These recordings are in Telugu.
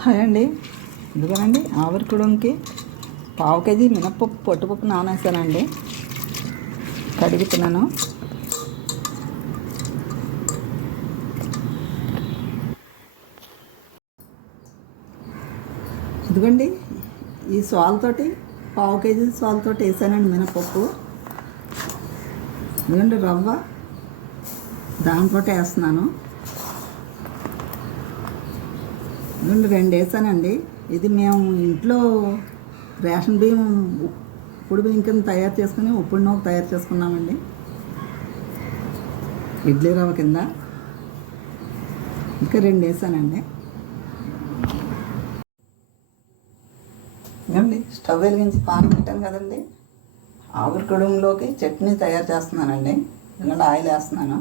హాయ్ అండి. ఇదిగోనండి ఆవిరికుడంకి పావు కేజీ మినప్పప్పు పొట్టుపప్పు నానేసానండి. కడుగుతున్నాను ఇదిగోండి ఈ సాల్తోటి పావు కేజీ స్వాలతోటి వేసానండి మినపప్పు ఇదిగోండి రవ్వ దాంతో వేస్తున్నాను. ఇదిగోండి రెండు వేసానండి. ఇది మేము ఇంట్లో రేషన్ బియ్యం ఉప్పుడు బియ్యం కింద తయారు చేసుకుని ఉప్పుడు నూక తయారు చేసుకున్నామండి. ఇడ్లీ రవ్వ కింద. ఇంకా రెండు వేసానండి. ఏమండి స్టవ్ వెలిగించి పాన్ పెట్టాను కదండి. ఆవిరి కుడుంలోకి చట్నీ తయారు చేస్తున్నానండి. ఎందుకంటే ఆయిల్ వేస్తున్నాను.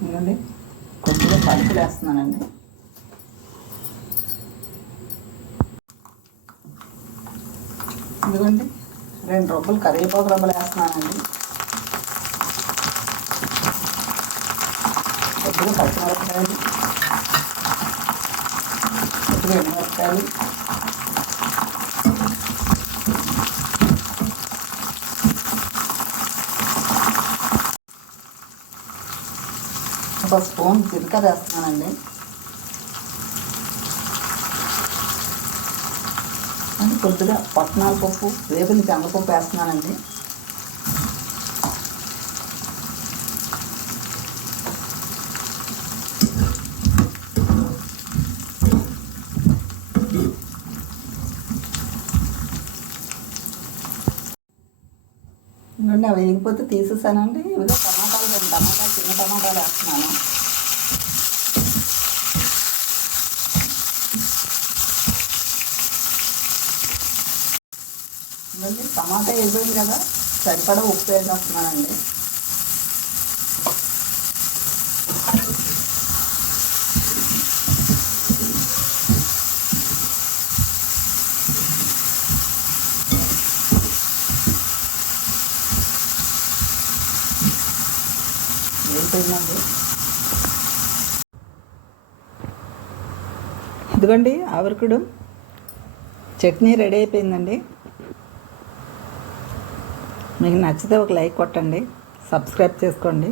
ఎందుకండి కొద్దిగా పలుకులు వేస్తున్నానండి. ఇదిగోండి రెండు రొబ్బలు కరివేపాకు రొబ్బలు వేస్తున్నానండి. కొద్దిగా పచ్చిమిరపకాయలు కొద్దిగా ఎండుమిరపకాయలు ఒక స్పూన్ జీలకర్ర వేస్తున్నానండి. అండ్ కొద్దిగా పట్నాల పప్పు వేపిన తెల్లపప్పు వేస్తున్నానండి. అవి వేగిపోతే తీసేసానండి. ఇవిగా టమాటా రెండు టమాటాలు చిన్న టమాటాలు వేస్తున్నాను. టమాటా వేసాను కదా సరిపడా ఉప్పు వేసేస్తున్నానండి. వేగిపోయిందండి ఇదిగోండి ఆవరకుడు. చట్నీ రెడీ అయిపోయిందండి. మీకు నచ్చితే ఒక లైక్ కొట్టండి సబ్స్క్రైబ్ చేసుకోండి.